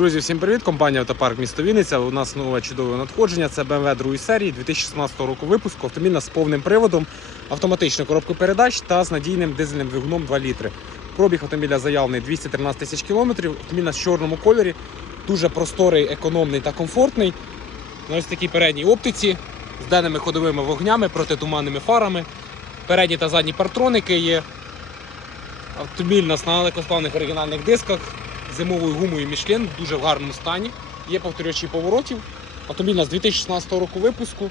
Друзі, всім привіт! Компанія Автопарк місто Вінниця. У нас нове чудове надходження. Це BMW другої серії 2016 року випуску. Автомобіль з повним приводом, автоматичною коробкою передач та з надійним дизельним двигуном 2 літри. Пробіг автомобіля заявлений 213 тисяч кілометрів. Автомобіль в чорному кольорі, дуже просторий, економний та комфортний. На ось такій передній оптиці з денними ходовими вогнями, протитуманними фарами. Передні та задні партроники є. Автомобіль на легкосплавних оригінальних дисках зимовою гумою Michelin в дуже в гарному стані. Є повторювачі поворотів. Автомобіль у нас 2016 року випуску.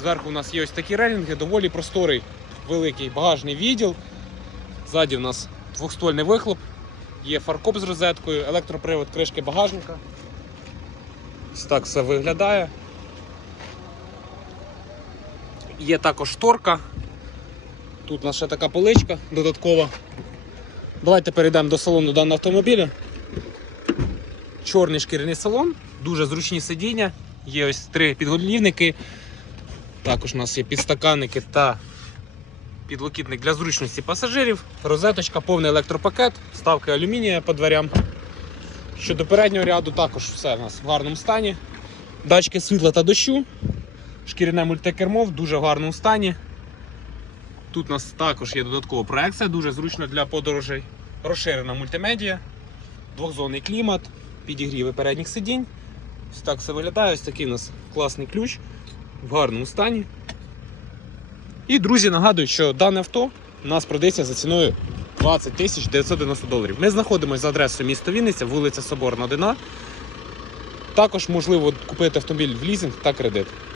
Зверху у нас є ось такі релінги, доволі просторий великий багажний відділ. Ззаді у нас двохствольний вихлоп, є фаркоп з розеткою, електропривод кришки багажника. Ось так все виглядає. Є також шторка. Тут у нас ще така поличка додаткова. Давайте перейдемо до салону даного автомобіля. Чорний шкіряний салон, дуже зручні сидіння. Є ось три підголівники. Також у нас є підстаканники та підлокітник для зручності пасажирів. Розеточка, повний електропакет, вставки алюмінія по дверям. Щодо переднього ряду, також все у нас в гарному стані. Датчики світла та дощу. Шкіряне мультикермо в дуже гарному стані. Тут у нас також є додаткова проекція, дуже зручно для подорожей. Розширена мультимедія, двохзонний клімат, підігріви передніх сидінь. Ось так все виглядає. Ось такий у нас класний ключ в гарному стані. І, друзі, нагадую, що дане авто у нас продається за ціною 20 тисяч 990 доларів. Ми знаходимося за адресою міста Вінниця, вулиця Соборна 1. Також можливо купити автомобіль в лізинг та кредит.